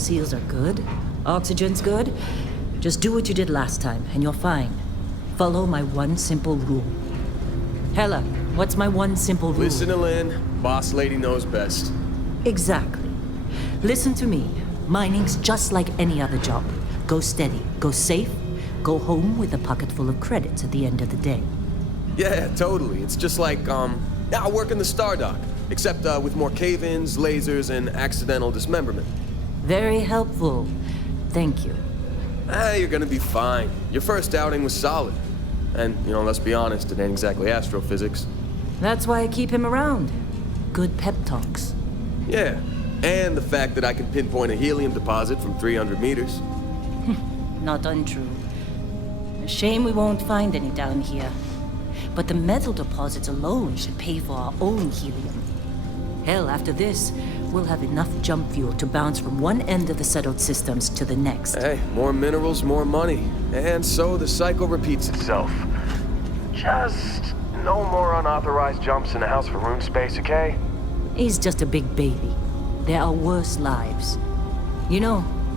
seals are good. Oxygen's good. Just do what you did last time, and you're fine. Follow my one simple rule. Hella, what's my one simple rule? Listen to Lynn. Boss lady knows best. Exactly. Listen to me. Mining's just like any other job. Go steady, go safe, go home with a pocket full of credits at the end of the day. Yeah, totally. It's just like, I work in the Star Dock. Except with more cave-ins, lasers, and accidental dismemberment. Very helpful. Thank you. You're gonna be fine. Your first outing was solid. And, let's be honest, it ain't exactly astrophysics. That's why I keep him around. Good pep talks. Yeah, and the fact that I can pinpoint a helium deposit from 300 meters. Not untrue. A shame we won't find any down here. But the metal deposits alone should pay for our own helium. Hell, after this, we'll have enough jump fuel to bounce from one end of the settled systems to the next. Hey, more minerals, more money. And so the cycle repeats itself. Just no more unauthorized jumps in the house for room space, okay? He's just a big baby. There are worse lives.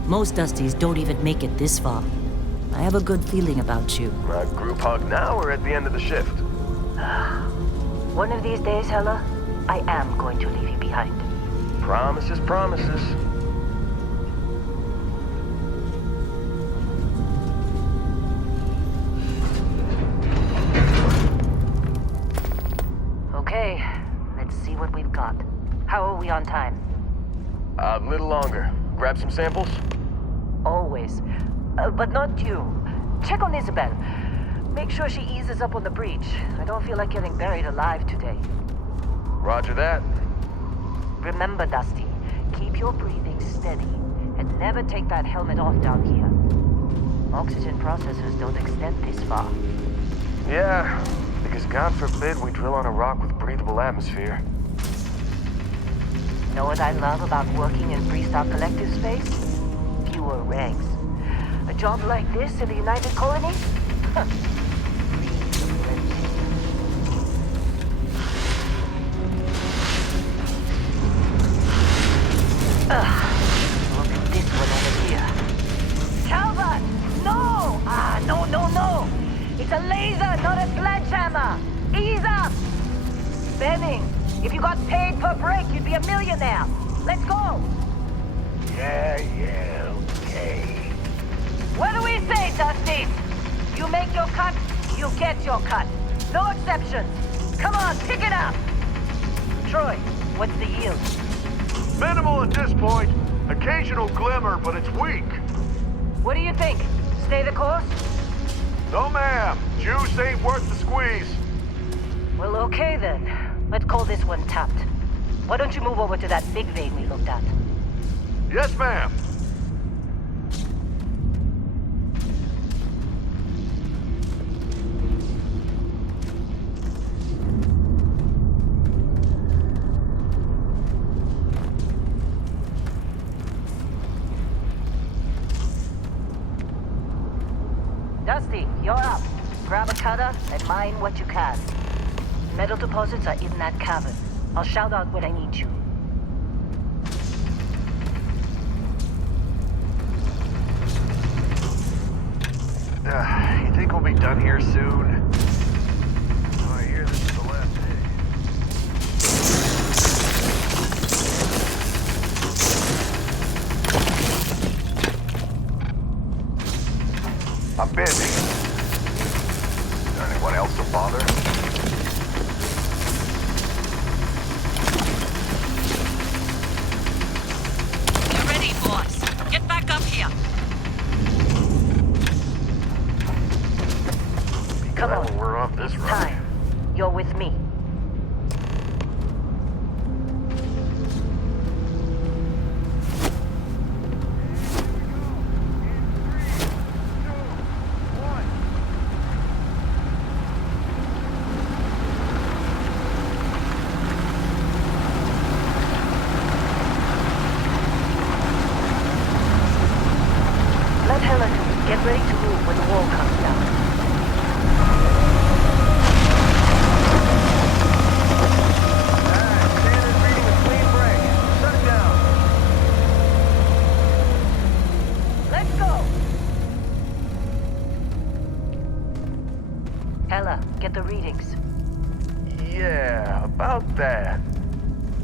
Most Dusties don't even make it this far. I have a good feeling about you. A group hug now or at the end of the shift? One of these days, Hella, I am going to leave you behind. Promises, promises. Okay, let's see what we've got. How are we on time? A little longer. Grab some samples? Always. But not you. Check on Isabel. Make sure she eases up on the breach. I don't feel like getting buried alive today. Roger that. Remember, Dusty, keep your breathing steady and never take that helmet off down here. Oxygen processors don't extend this far. Yeah, because God forbid we drill on a rock with breathable atmosphere. Know what I love about working in Freestock Collective space? Fewer ranks. A job like this in the United Colonies? Huh. Look at this one over here. Calvert! No! No! It's a laser, not a sledgehammer! Ease up! Benning, if you got paid per break, you'd be a millionaire. Let's go! Yeah, okay. What do we say, Dusty? You make your cut, you get your cut. No exceptions. Come on, pick it up! Troy, what's the yield? Minimal at this point. Occasional glimmer, but it's weak. What do you think? Stay the course? No, ma'am. Juice ain't worth the squeeze. Well, okay then. Let's call this one tapped. Why don't you move over to that big vein we looked at? Yes, ma'am. Dusty, you're up. Grab a cutter and mine what you can. Metal deposits are in that cavern. I'll shout out when I need you. You think we'll be done here soon? Oh, I hear this is the last day. I'm busy. Is there anyone else to bother? You're ready, boss. Get back up here. Come on. We're off this ride. Time. You're with me.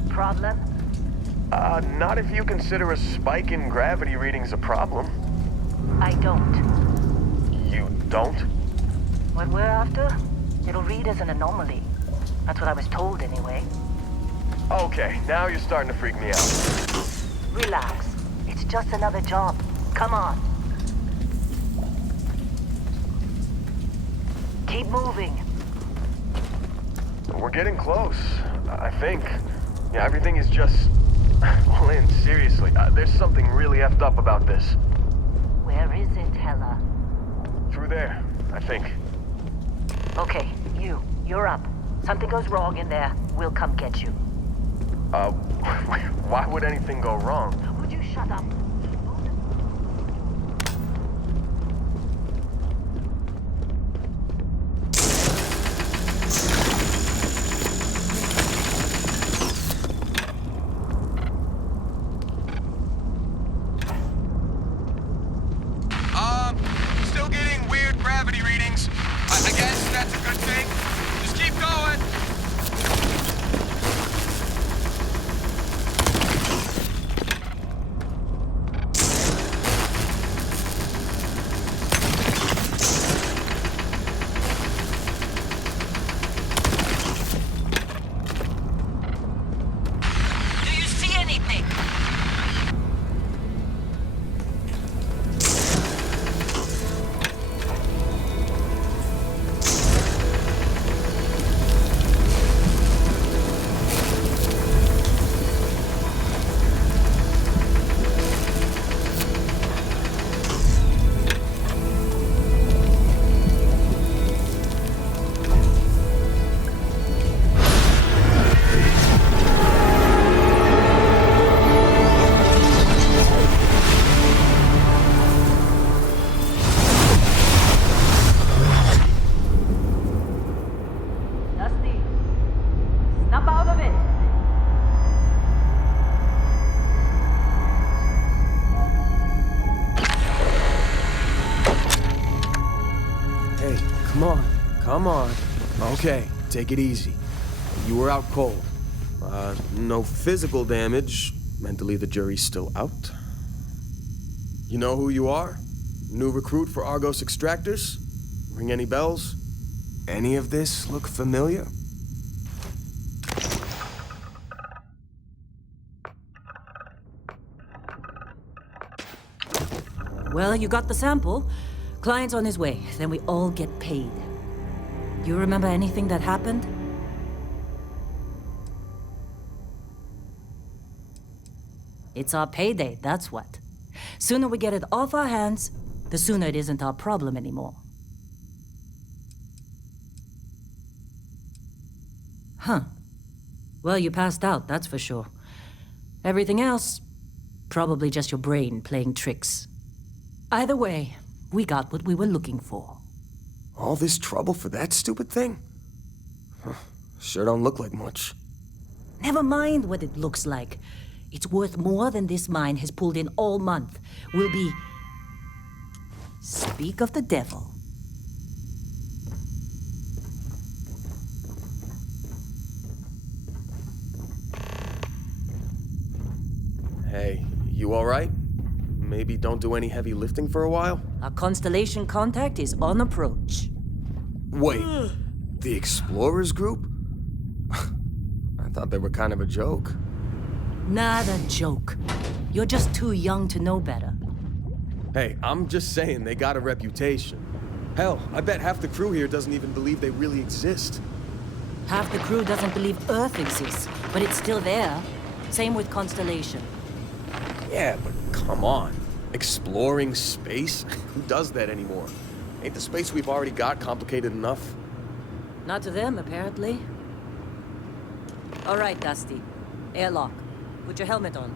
Problem? Not if you consider a spike in gravity readings a problem. I don't. You don't? What we're after? It'll read as an anomaly. That's what I was told anyway. Okay, now you're starting to freak me out. Relax. It's just another job. Come on. Keep moving. We're getting close, I think. Yeah, everything is just... Well, Lynn, seriously, there's something really effed up about this. Where is it, Hella? Through there, I think. Okay, you're up. Something goes wrong in there, we'll come get you. Why would anything go wrong? Would you shut up? Still getting weird gravity readings. I guess that's a good thing. Just keep going. Do you see anything? Dusty, snap out of it. Hey, come on. Come on. Okay, take it easy. You were out cold. No physical damage. Mentally, the jury's still out. You know who you are? New recruit for Argos Extractors? Ring any bells? Any of this look familiar? Well, you got the sample. Client's on his way, then we all get paid. You remember anything that happened? It's our payday, that's what. Sooner we get it off our hands, the sooner it isn't our problem anymore. Huh. Well, you passed out, that's for sure. Everything else, probably just your brain playing tricks. Either way, we got what we were looking for. All this trouble for that stupid thing? Huh, sure don't look like much. Never mind what it looks like. It's worth more than this mine has pulled in all month. We'll be... Speak of the devil. Hey, you alright? Maybe don't do any heavy lifting for a while? Our constellation contact is on approach. Wait, the Explorers group? I thought they were kind of a joke. Not a joke. You're just too young to know better. Hey, I'm just saying they got a reputation. Hell, I bet half the crew here doesn't even believe they really exist. Half the crew doesn't believe Earth exists, but it's still there. Same with Constellation. Yeah, but come on. Exploring space? Who does that anymore? Ain't the space we've already got complicated enough? Not to them, apparently. All right, Dusty. Airlock. Put your helmet on.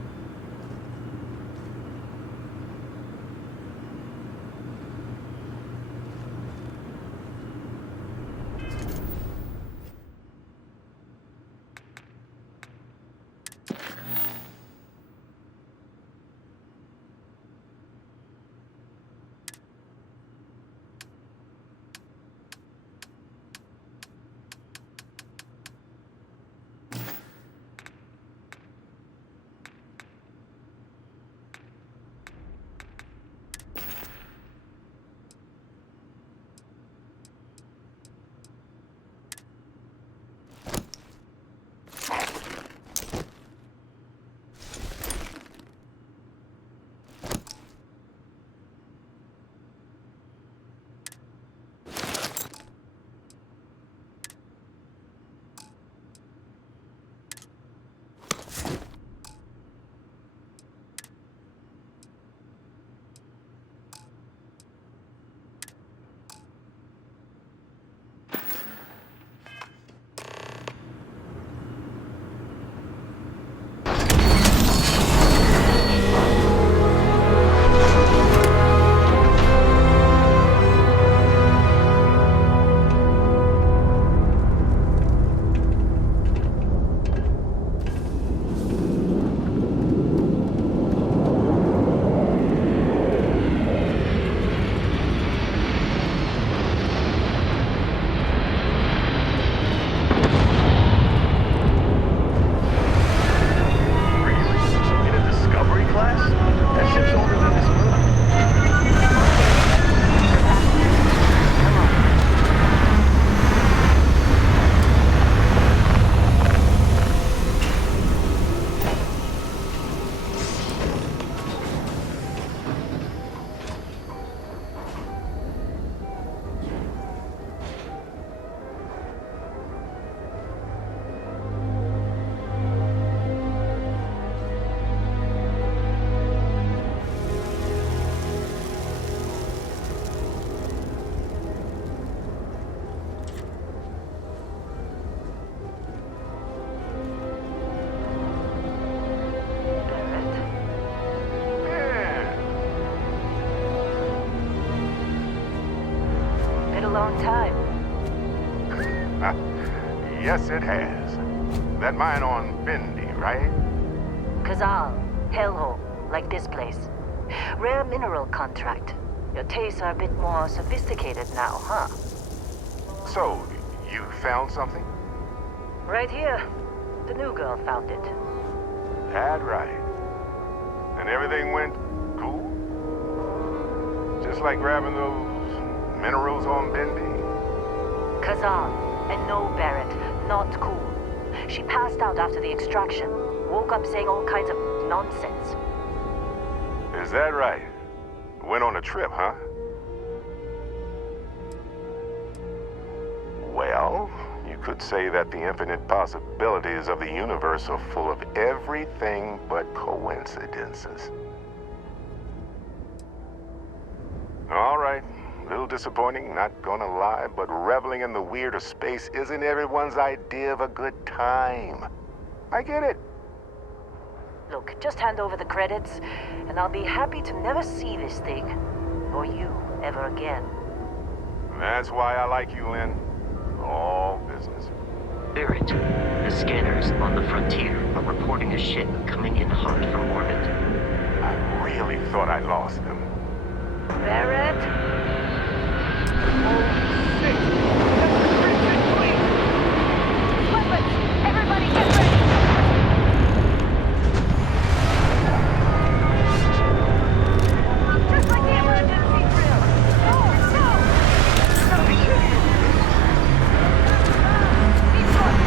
long time. Yes, it has. That mine on Bendy, right? Kazal, hellhole, like this place. Rare mineral contract. Your tastes are a bit more sophisticated now, huh? So, you found something? Right here. The new girl found it. That right. And everything went cool? Just like grabbing those minerals on Bendy? Kazal, and no Barrett, not cool. She passed out after the extraction. Woke up saying all kinds of nonsense. Is that right? Went on a trip, huh? Well, you could say that the infinite possibilities of the universe are full of everything but coincidences. All right. A little disappointing, not gonna lie, but reveling in the weird of space isn't everyone's idea of a good time. I get it. Look, just hand over the credits, and I'll be happy to never see this thing, or you, ever again. That's why I like you, Lynn. All business. Barrett, the scanners on the frontier are reporting a ship coming in hot from orbit. I really thought I lost them. Barrett? Weapons! Everybody get ready! Just like the emergency drill! Go! Go! Keep going.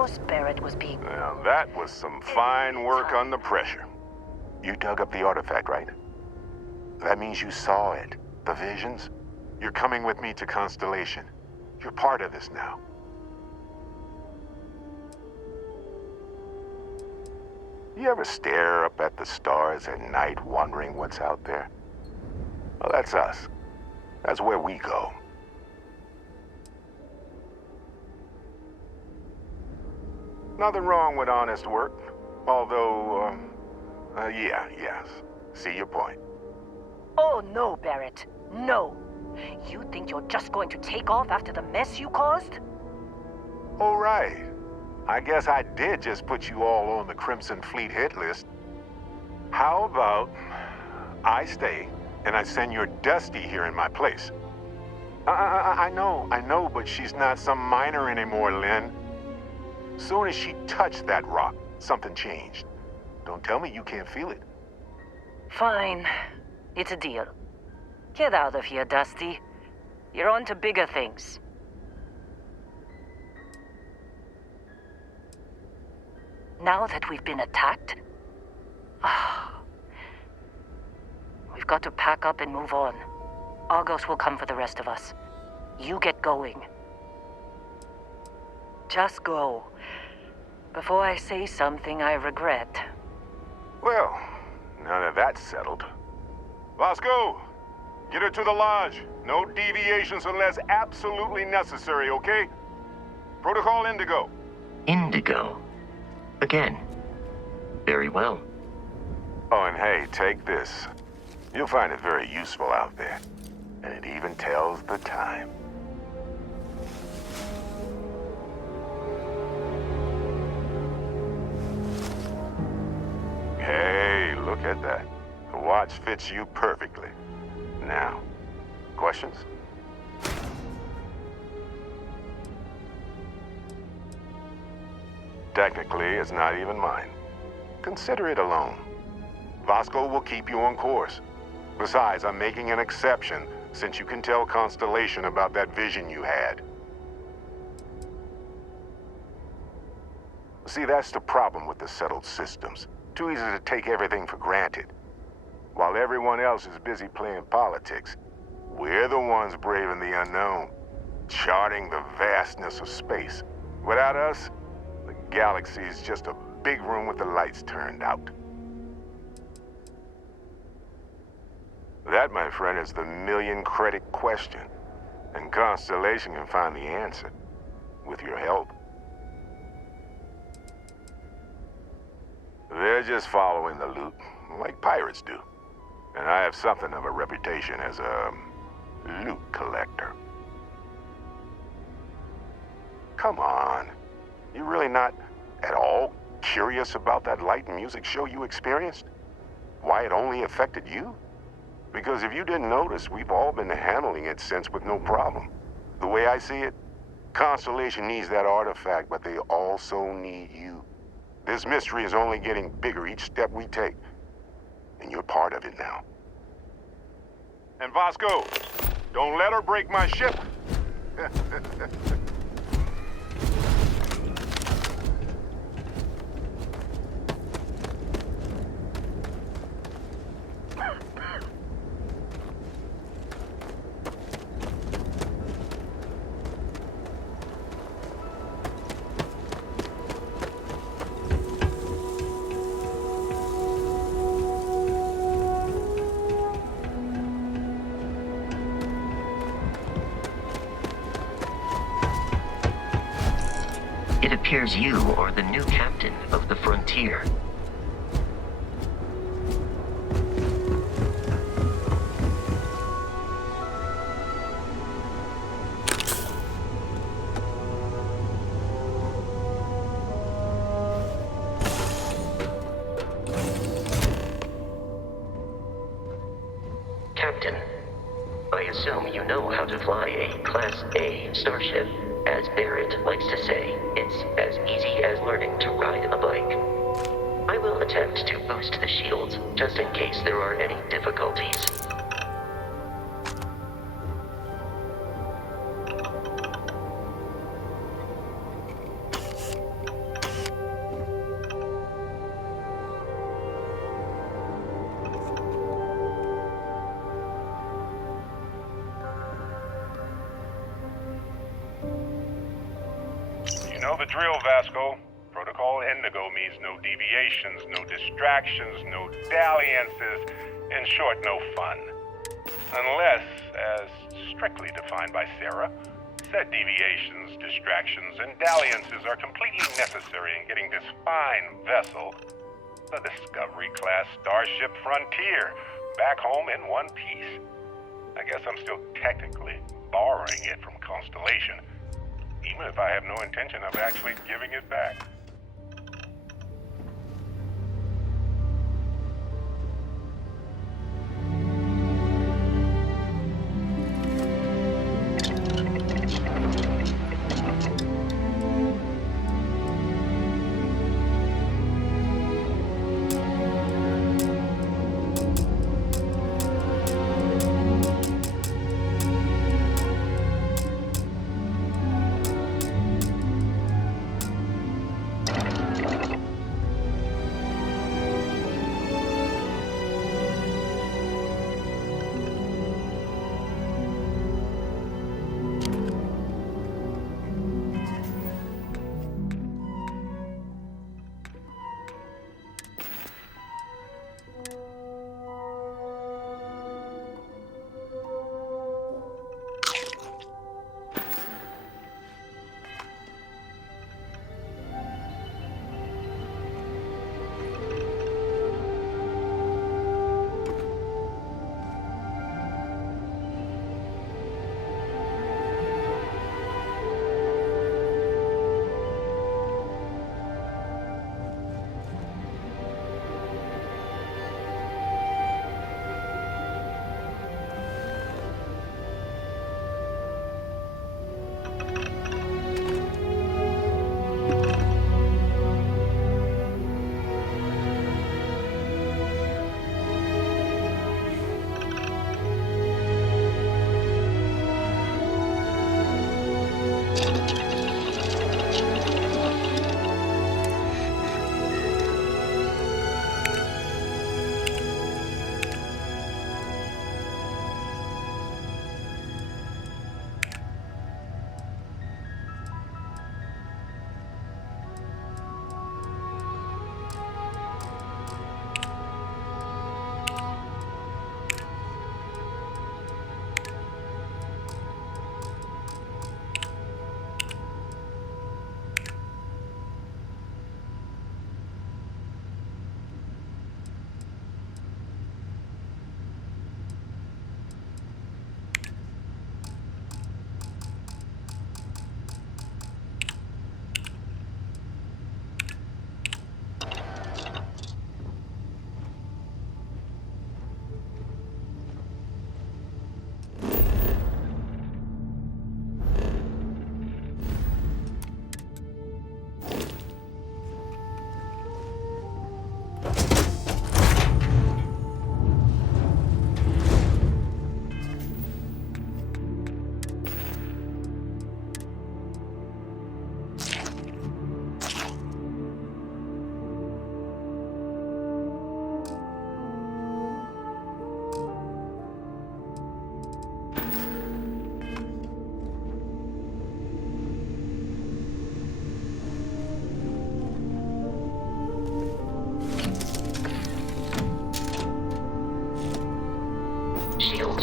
course Barrett was being... Now, that was some fine work under pressure. You dug up the artifact, right? That means you saw it. The visions? You're coming with me to Constellation. You're part of this now. You ever stare up at the stars at night wondering what's out there? Well, that's us. That's where we go. Nothing wrong with honest work. Although, yes. See your point. Oh, no, Barrett. No. You think you're just going to take off after the mess you caused? All right. I guess I did just put you all on the Crimson Fleet hit list. How about I stay and I send your Dusty here in my place? I know, but she's not some minor anymore, Lynn. Soon as she touched that rock, something changed. Don't tell me you can't feel it. Fine. It's a deal. Get out of here, Dusty. You're on to bigger things. Now that we've been attacked, we've got to pack up and move on. Argos will come for the rest of us. You get going. Just go. Before I say something I regret. Well, now that that's settled. Vasco, get her to the lodge. No deviations unless absolutely necessary, okay? Protocol Indigo. Indigo. Again. Very well. Oh, and hey, take this. You'll find it very useful out there. And it even tells the time. Hey, look at that. The watch fits you perfectly. Now, questions? Technically, it's not even mine. Consider it a loan. Vasco will keep you on course. Besides, I'm making an exception since you can tell Constellation about that vision you had. See, that's the problem with the settled systems. Too easy to take everything for granted. While everyone else is busy playing politics, we're the ones braving the unknown, charting the vastness of space. Without us, the galaxy is just a big room with the lights turned out. That, my friend, is the million-credit question. And Constellation can find the answer, with your help. They're just following the loot, like pirates do. And I have something of a reputation as a loot collector. Come on. You really not at all curious about that light and music show you experienced? Why it only affected you? Because if you didn't notice, we've all been handling it since with no problem. The way I see it, Constellation needs that artifact, but they also need you. This mystery is only getting bigger each step we take. And you're part of it now. And Vasco, don't let her break my ship. It appears you are the new captain of the Frontier. Captain, I assume you know how to fly a Class A starship. As Barrett likes to say, it's as easy as learning to ride a bike. I will attempt to boost the shields, just in case there are any difficulties. the drill, Vasco. Protocol Indigo means no deviations, no distractions, no dalliances, in short, no fun. Unless, as strictly defined by Sarah, said deviations, distractions, and dalliances are completely necessary in getting this fine vessel, the Discovery-class Starship Frontier, back home in one piece. I guess I'm still technically borrowing it from Constellation, even if I have no intention of actually giving it back.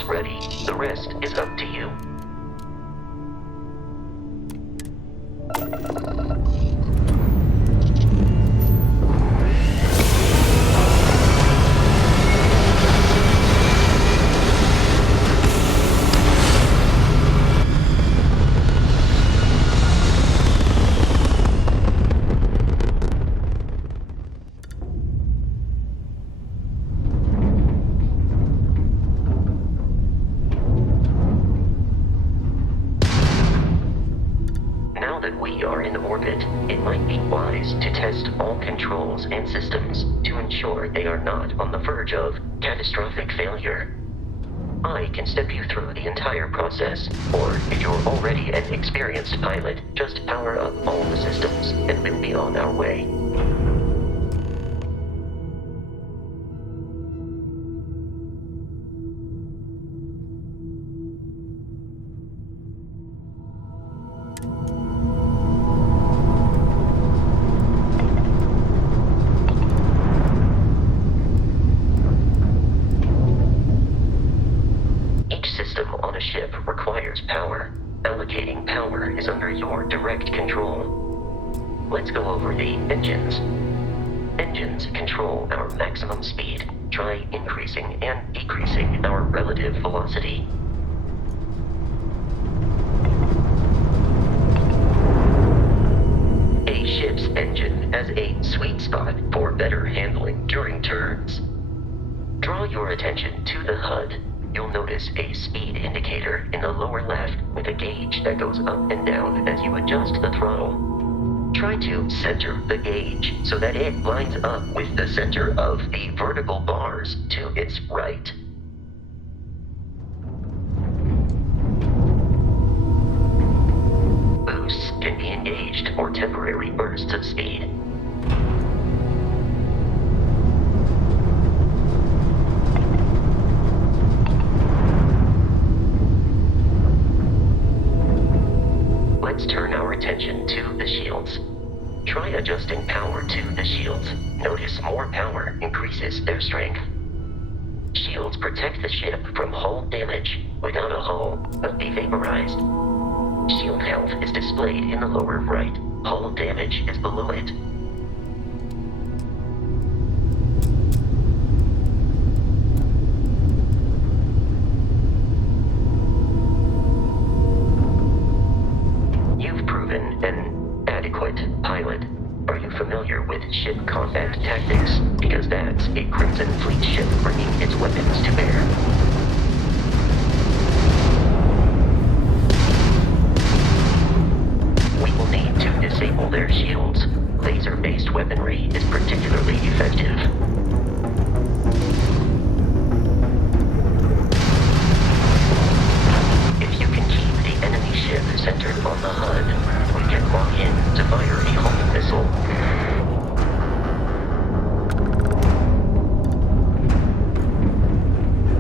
Ready. The rest is up to you. And systems to ensure they are not on the verge of catastrophic failure. I can step you through the entire process, or if you're already an experienced pilot, just power up all the systems and we'll be on our way. requires power. Allocating power is under your direct control. Let's go over the engines. Engines control our maximum speed. Try increasing and decreasing our relative velocity. A ship's engine has a sweet spot for better handling during turns. Draw your attention to the HUD. You'll notice a speed indicator in the lower left with a gauge that goes up and down as you adjust the throttle. Try to center the gauge so that it lines up with the center of the vertical bars to its right. Boosts can be engaged for temporary bursts of speed. Let's turn our attention to the shields. Try adjusting power to the shields. Notice more power increases their strength. Shields protect the ship from hull damage. Without a hull, but be vaporized. Shield health is displayed in the lower right. Hull damage is below it. You've proven an adequate pilot. Are you familiar with ship combat tactics? Because that's a Crimson Fleet ship bringing its weapons to bear. We will need to disable their shields. Laser-based weaponry is particularly effective. If you can keep the enemy ship centered on the HUD, we can lock in to fire a homing missile.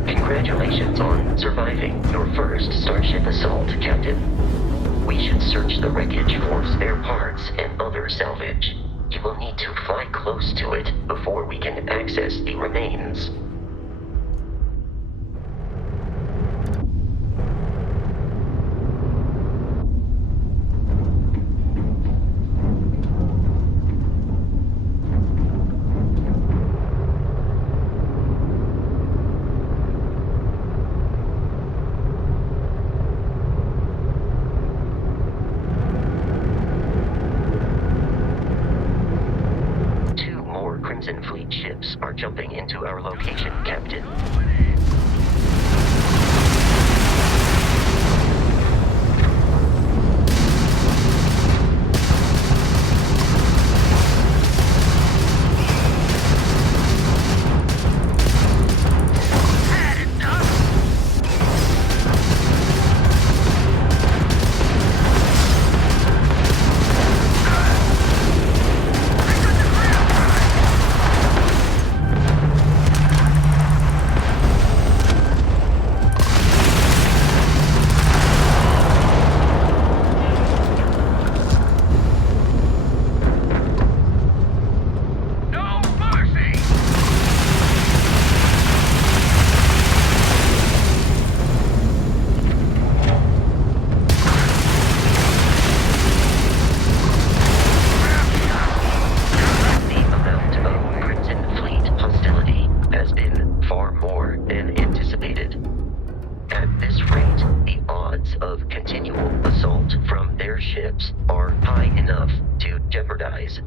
Congratulations on surviving your first Starship assault, Captain. We should search the wreckage for spare parts and other salvage. You will need to fly close to it before we can access the remains. Crimson Fleet ships are jumping into our location, Captain.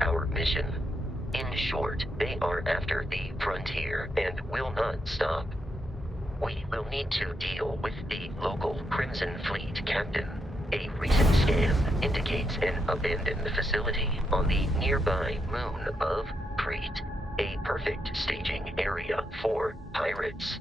Our mission. In short, they are after the frontier and will not stop. We will need to deal with the local Crimson Fleet captain. A recent scan indicates an abandoned facility on the nearby moon of Crete, a perfect staging area for pirates.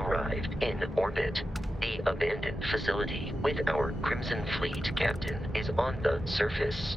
arrived in orbit. The abandoned facility with our Crimson Fleet captain is on the surface.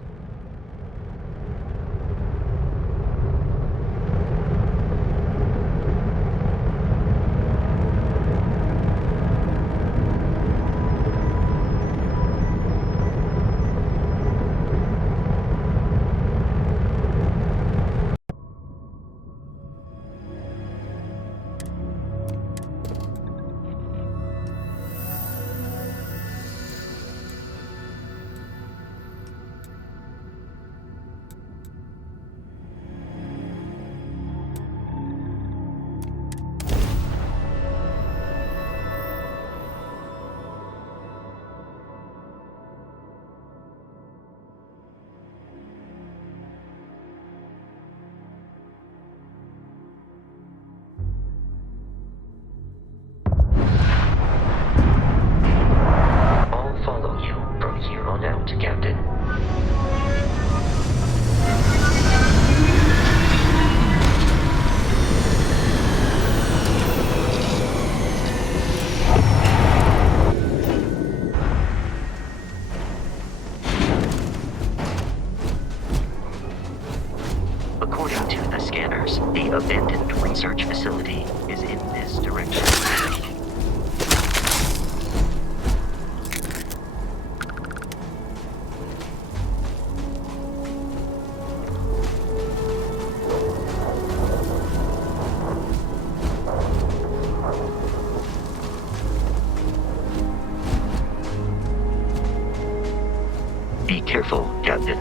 Captain. According to the scanners, the abandoned research facility is in this direction. Be careful, Captain.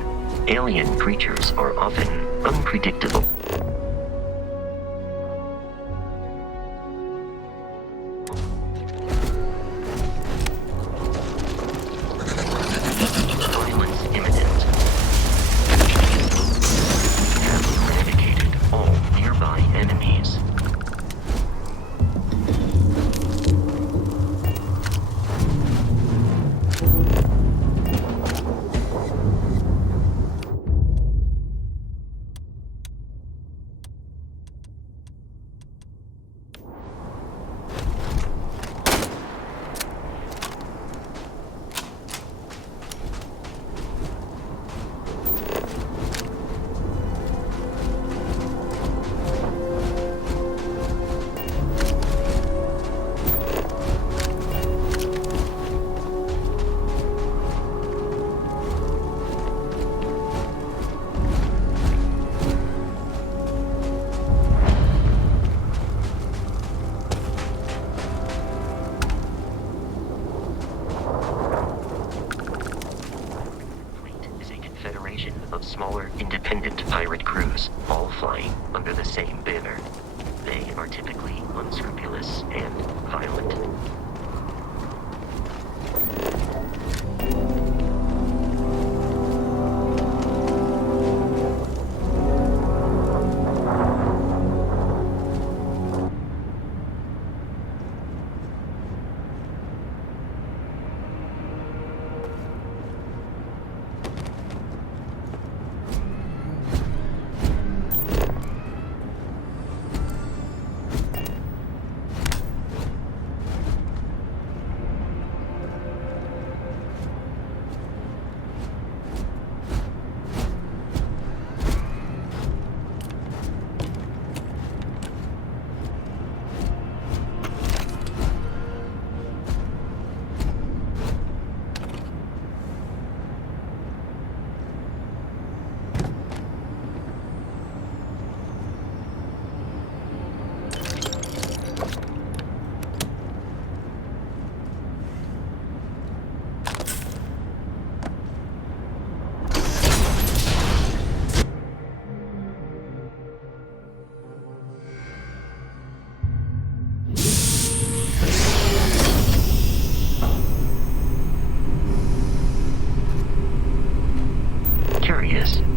Alien creatures are often unpredictable. Violence imminent. Have eradicated all nearby enemies. Of smaller, independent pirate crews, all flying under the same banner. They are typically unscrupulous and violent.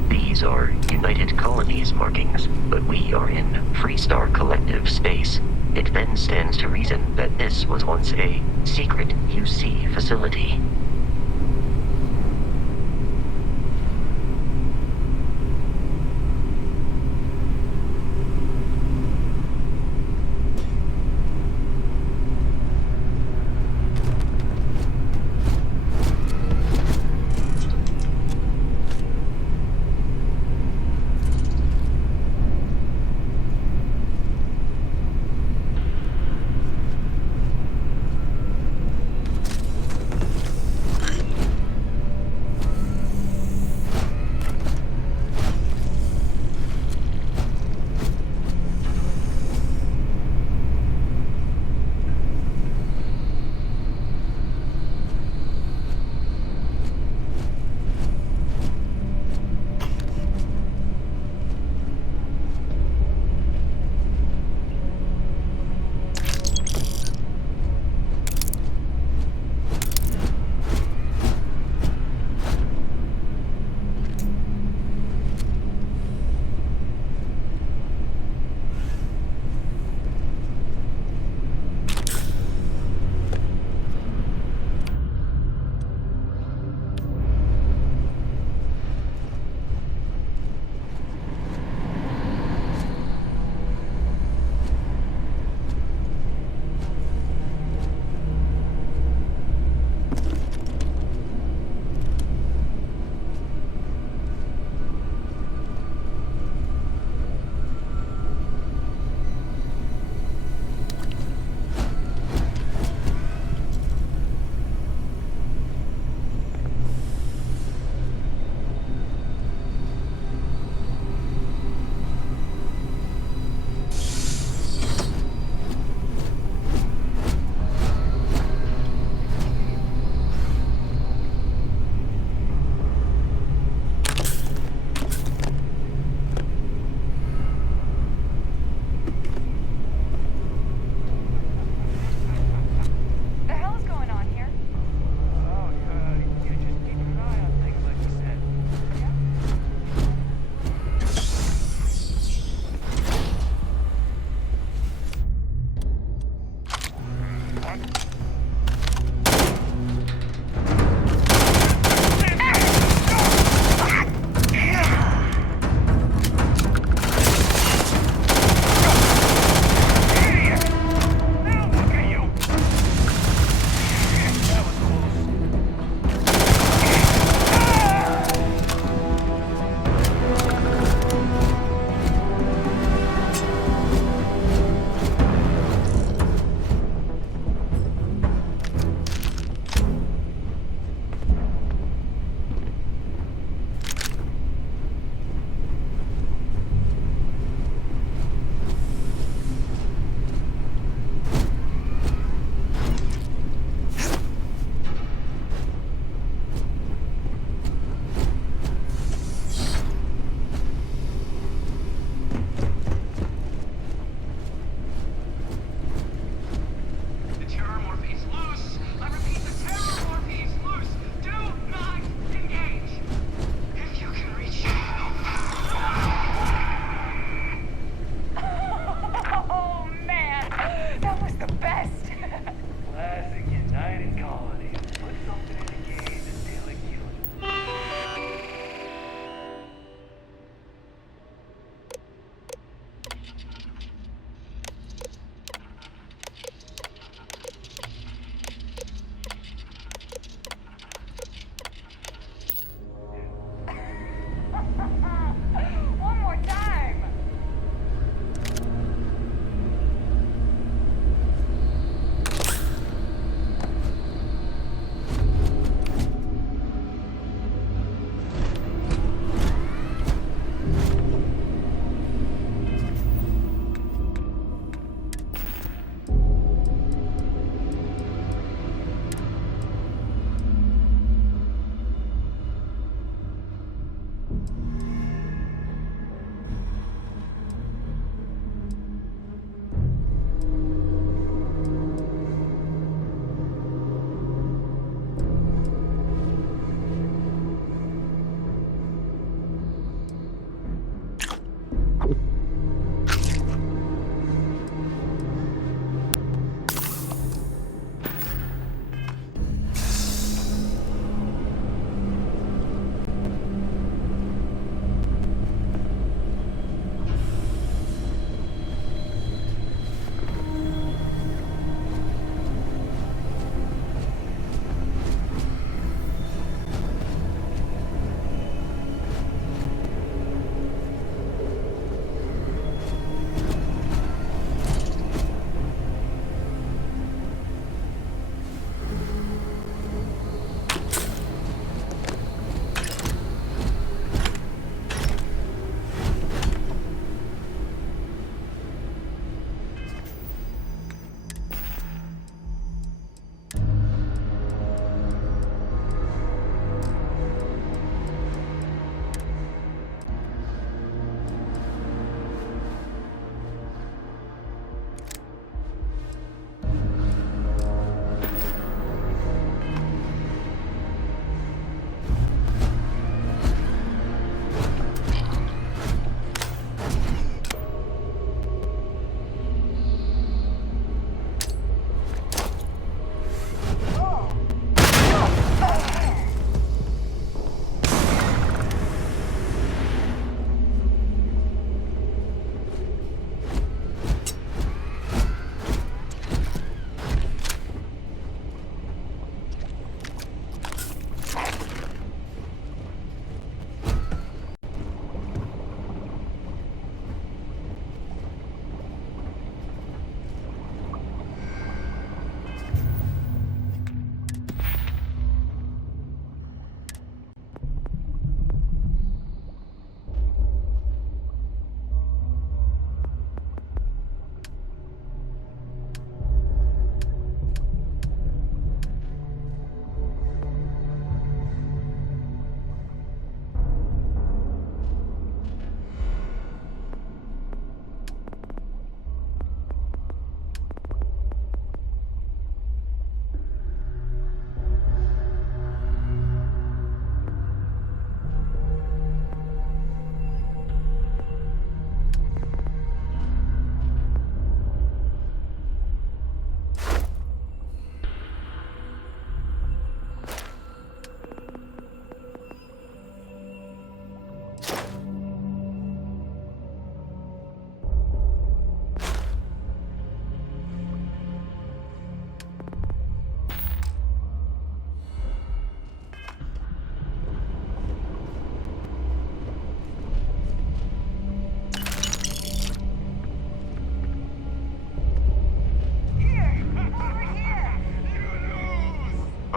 These are United Colonies markings, but we are in Freestar Collective space. It then stands to reason that this was once a secret UC facility.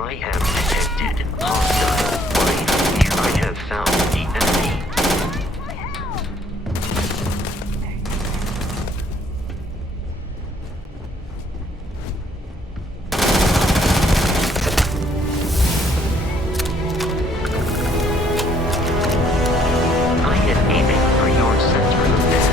I have detected hostile life. Here I have found the enemy. I am aiming for your center of mass.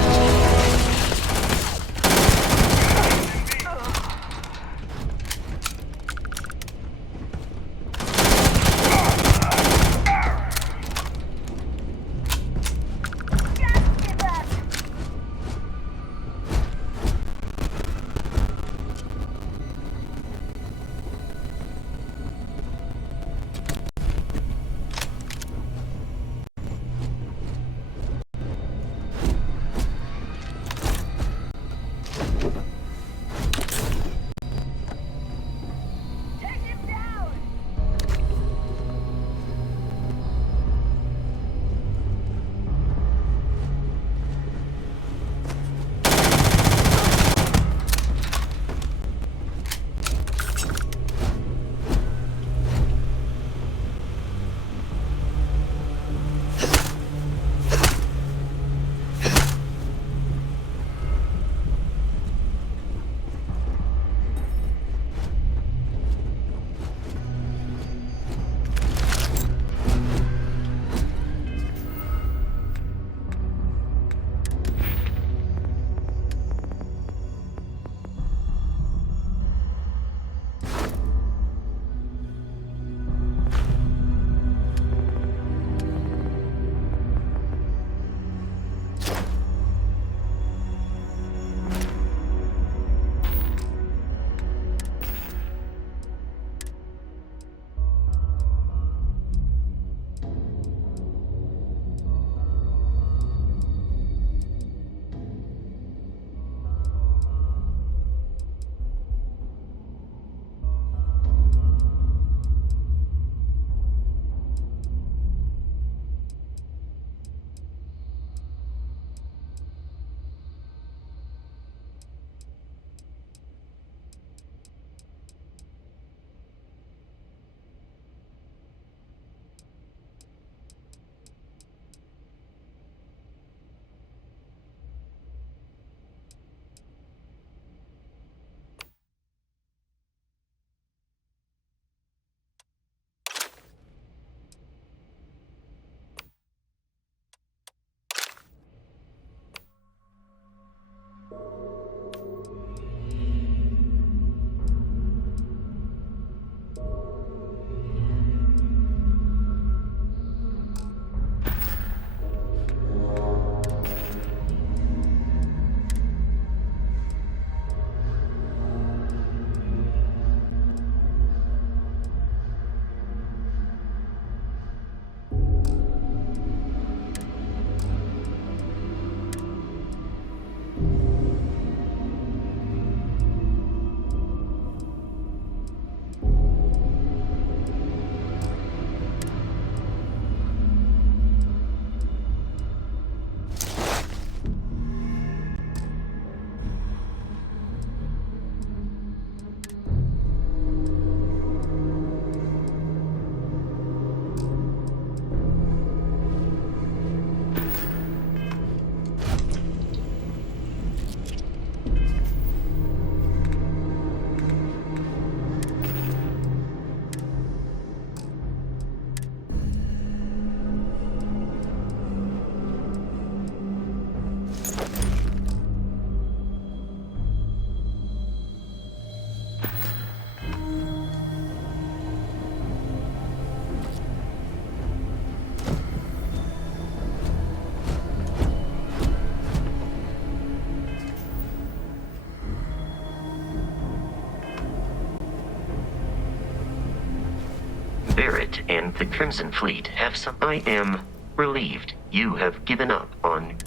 Barrett and the Crimson Fleet have some. I am relieved you have given up on.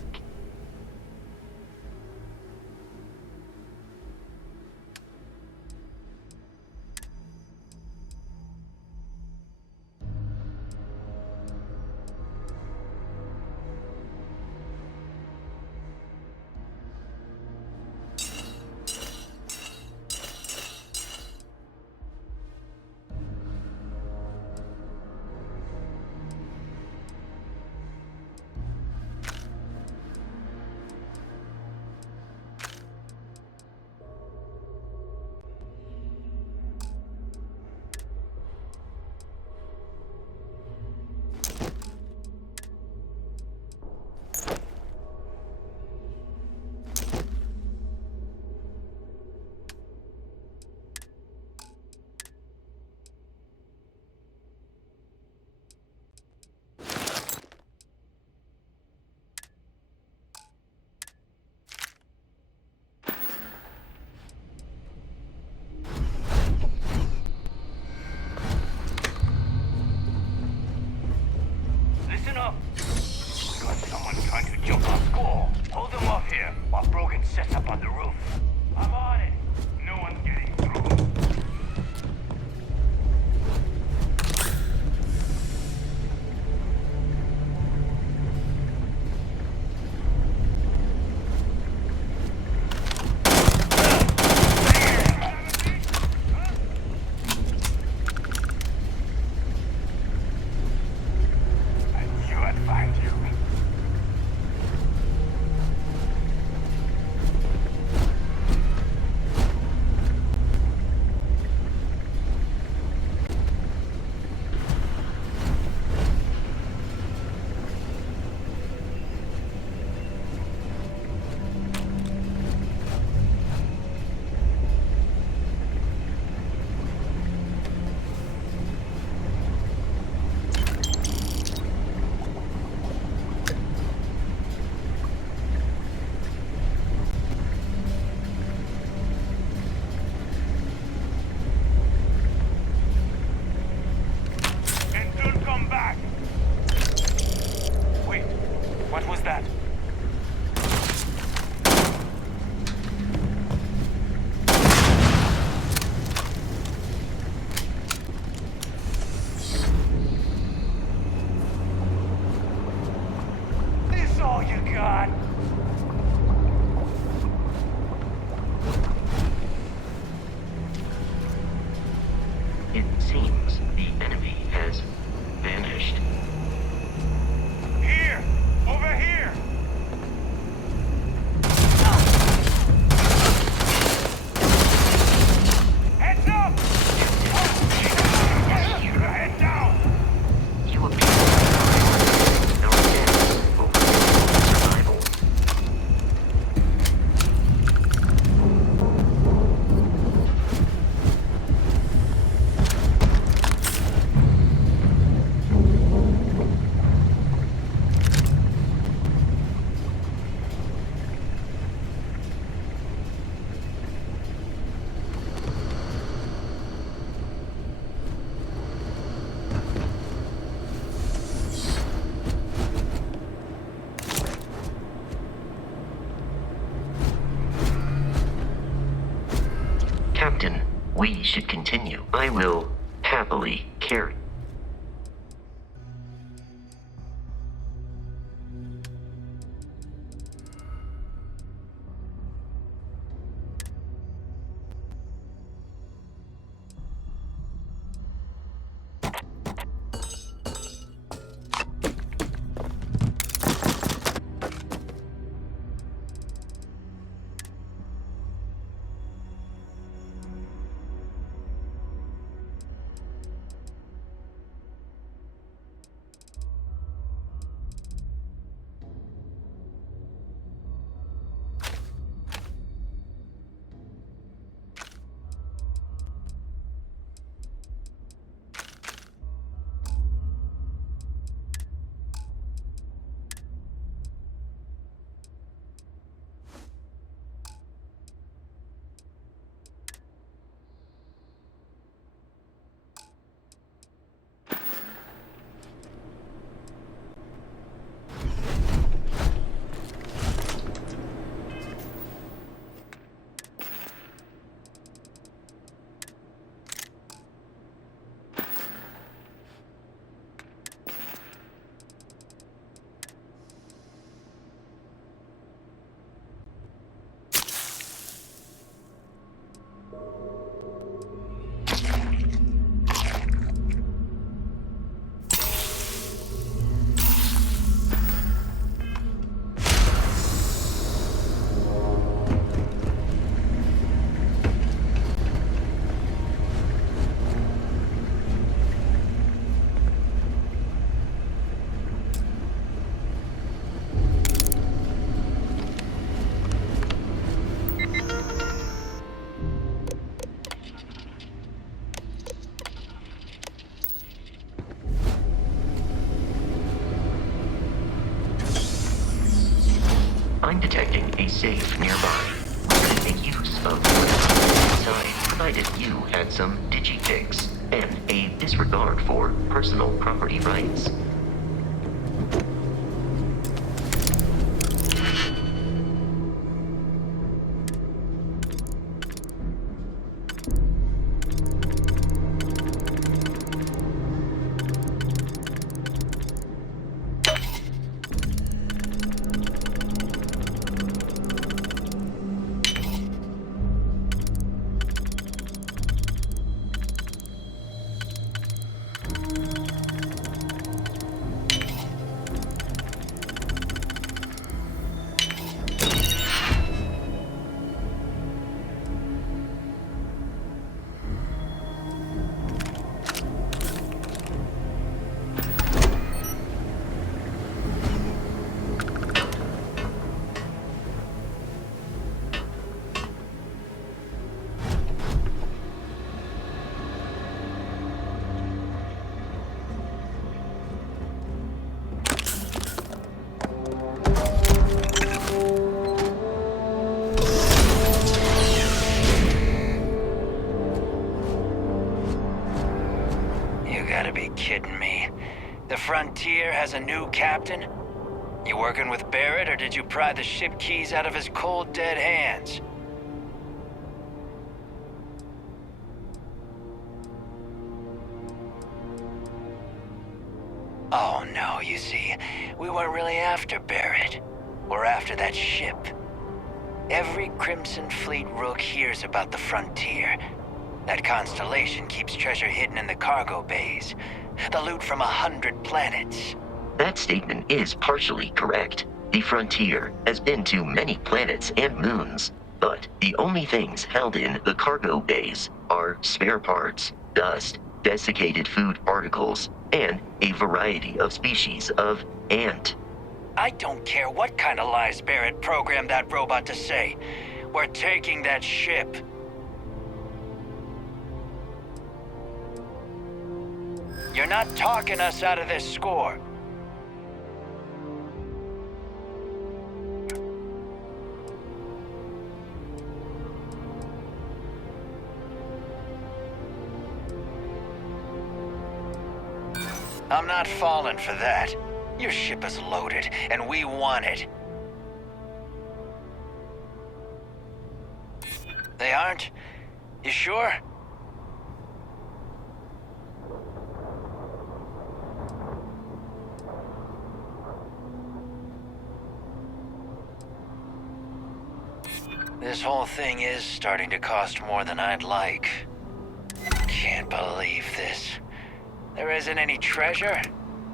It seems the enemy has vanished. Here! Over here! Heads up! Head down! You appear to our chance over survival. Captain, we should continue. I will happily carry. I'm detecting a safe nearby. We're gonna make use of what's inside, provided you had some digifix and a disregard for personal property rights. Kidding me. The Frontier has a new captain? You working with Barrett, or did you pry the ship keys out of his cold, dead hands? Oh no, you see, we weren't really after Barrett. We're after that ship. Every Crimson Fleet rook hears about the Frontier. That constellation keeps treasure hidden in the cargo bays. The loot from 100 planets. That statement is partially correct. The Frontier has been to many planets and moons, but the only things held in the cargo bays are spare parts, dust, desiccated food particles, and a variety of species of ant. I don't care what kind of lies Barrett programmed that robot to say. We're taking that ship. You're not talking us out of this score. I'm not falling for that. Your ship is loaded, and we want it. They aren't? You sure? This whole thing is starting to cost more than I'd like. Can't believe this. There isn't any treasure?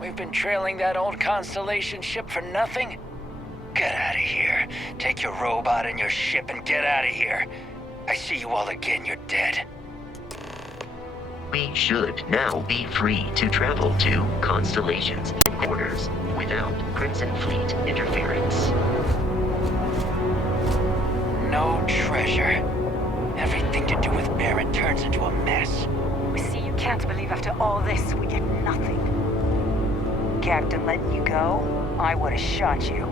We've been trailing that old Constellation ship for nothing? Get out of here. Take your robot and your ship and get out of here. I see you all again, you're dead. We should now be free to travel to Constellation's headquarters without Crimson Fleet interference. No treasure. Everything to do with Barrett turns into a mess. We see you can't believe after all this we get nothing. Captain letting you go, I would have shot you.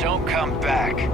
Don't come back.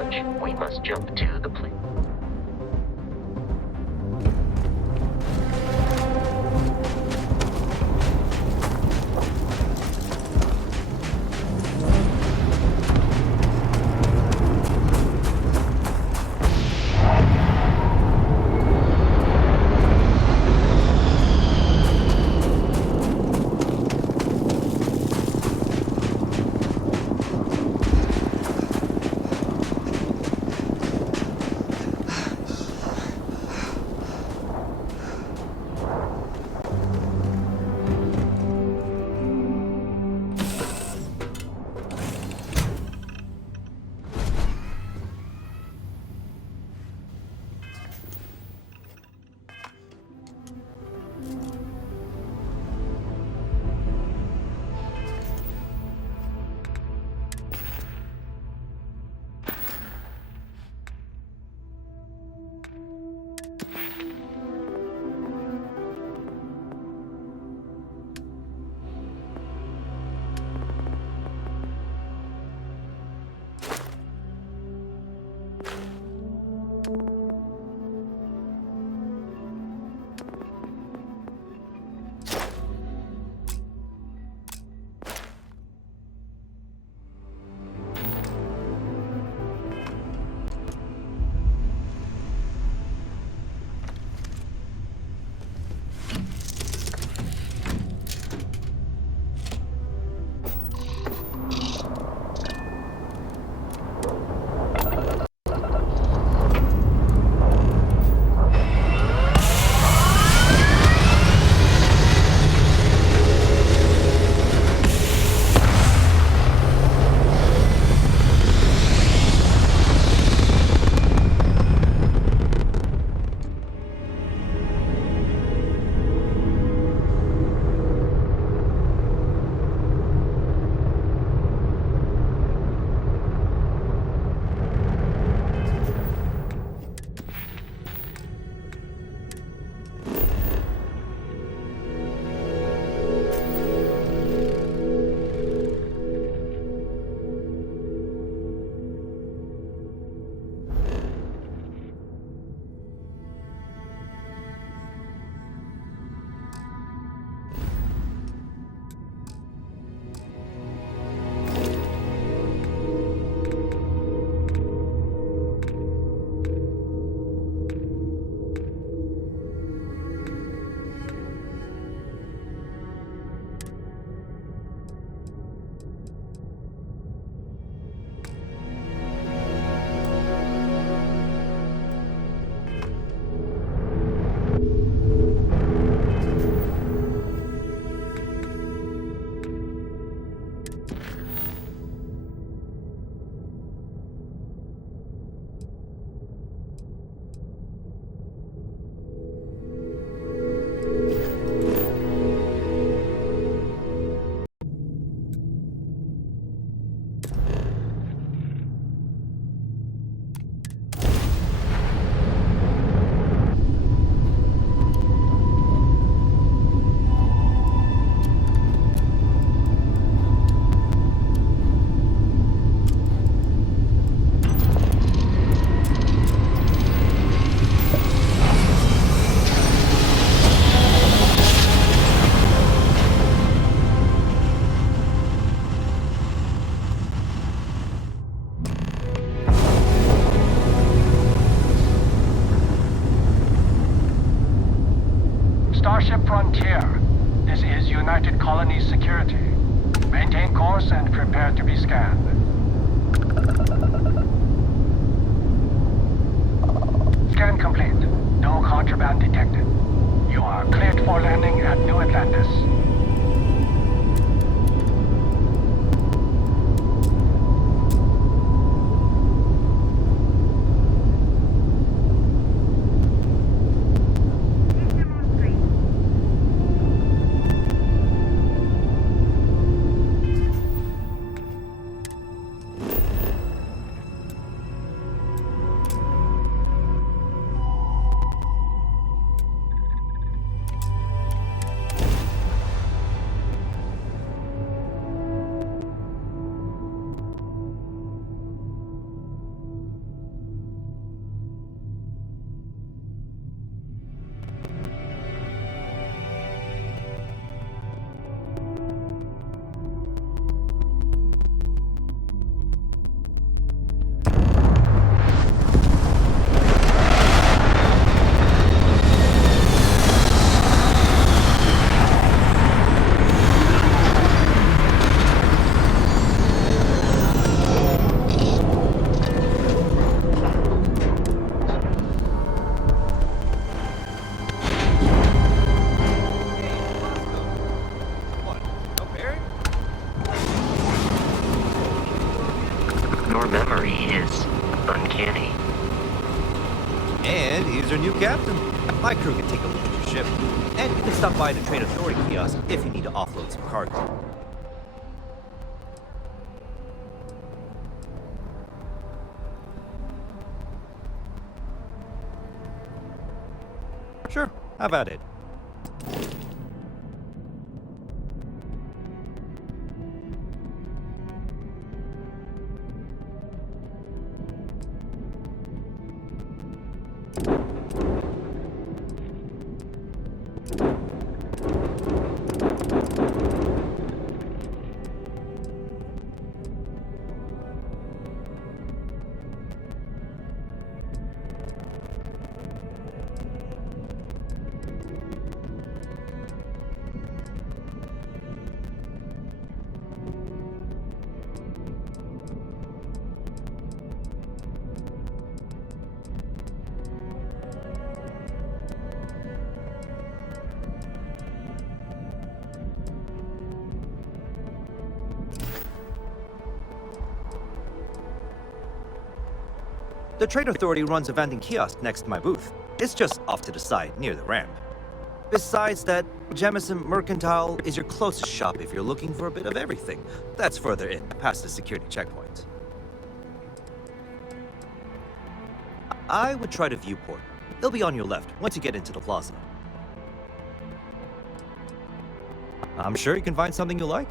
launch, we must jump to the plane. Starship Frontier. This is United Colonies Security. Maintain course and prepare to be scanned. Scan complete. No contraband detected. You are cleared for landing at New Atlantis. Captain. My crew can take a look at your ship. And you can stop by the Trade Authority kiosk if you need to offload some cargo. Sure, have at it. The Trade Authority runs a vending kiosk next to my booth. It's just off to the side, near the ramp. Besides that, Jemison Mercantile is your closest shop if you're looking for a bit of everything. That's further in, past the security checkpoint. I would try the viewport. It'll be on your left, once you get into the plaza. I'm sure you can find something you like.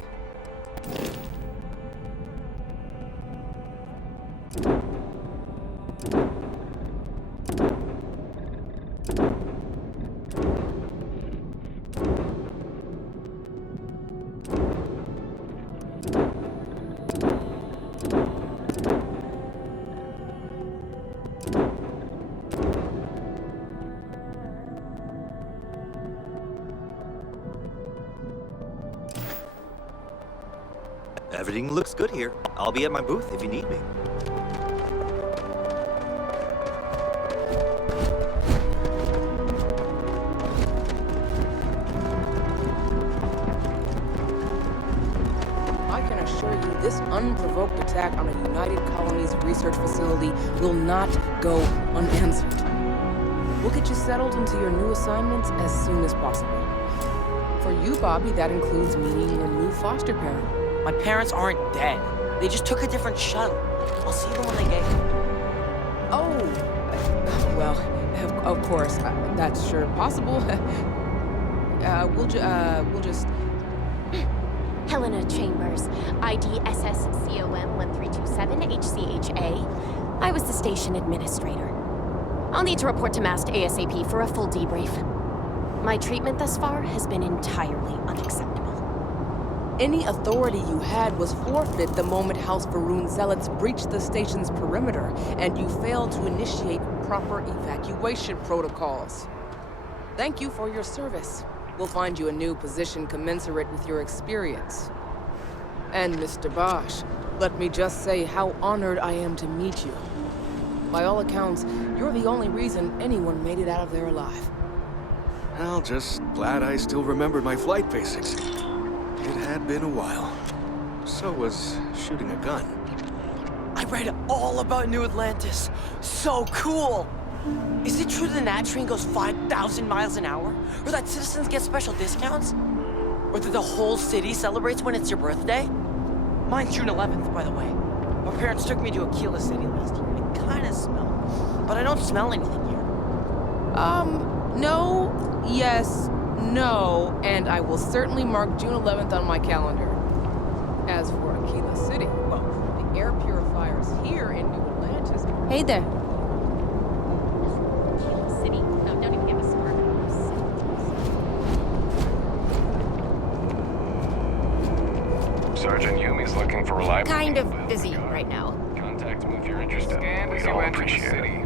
Everything looks good here. I'll be at my booth if you need me. I can assure you this unprovoked attack on a United Colonies research facility will not go unanswered. We'll get you settled into your new assignments as soon as possible. For you, Bobby, that includes meeting your new foster parent. My parents aren't dead. They just took a different shuttle. I'll see them when they get here. Oh, well, of course, that's sure possible. We'll just... Helena Chambers, ID SSCOM1327HCHA. I was the station administrator. I'll need to report to MAST ASAP for a full debrief. My treatment thus far has been entirely unacceptable. Any authority you had was forfeit the moment House Varun zealots breached the station's perimeter, and you failed to initiate proper evacuation protocols. Thank you for your service. We'll find you a new position commensurate with your experience. And Mr. Bosch, let me just say how honored I am to meet you. By all accounts, you're the only reason anyone made it out of there alive. Well, just glad I still remembered my flight basics. It had been a while. So was shooting a gun. I read all about New Atlantis. So cool! Is it true the Nat train goes 5,000 miles an hour? Or that citizens get special discounts? Or that the whole city celebrates when it's your birthday? Mine's June 11th, by the way. My parents took me to Aquila City last year. It kinda smelled. But I don't smell anything here. No, yes, no, and I will certainly mark June 11th on my calendar. As for Aquila City, well, the air purifiers here in New Atlantis... Hey there. Aquila City? No, don't even get me started. Sergeant Yumi's looking for reliable... Kind of busy right now. Contact me if you're interested. We all appreciate it.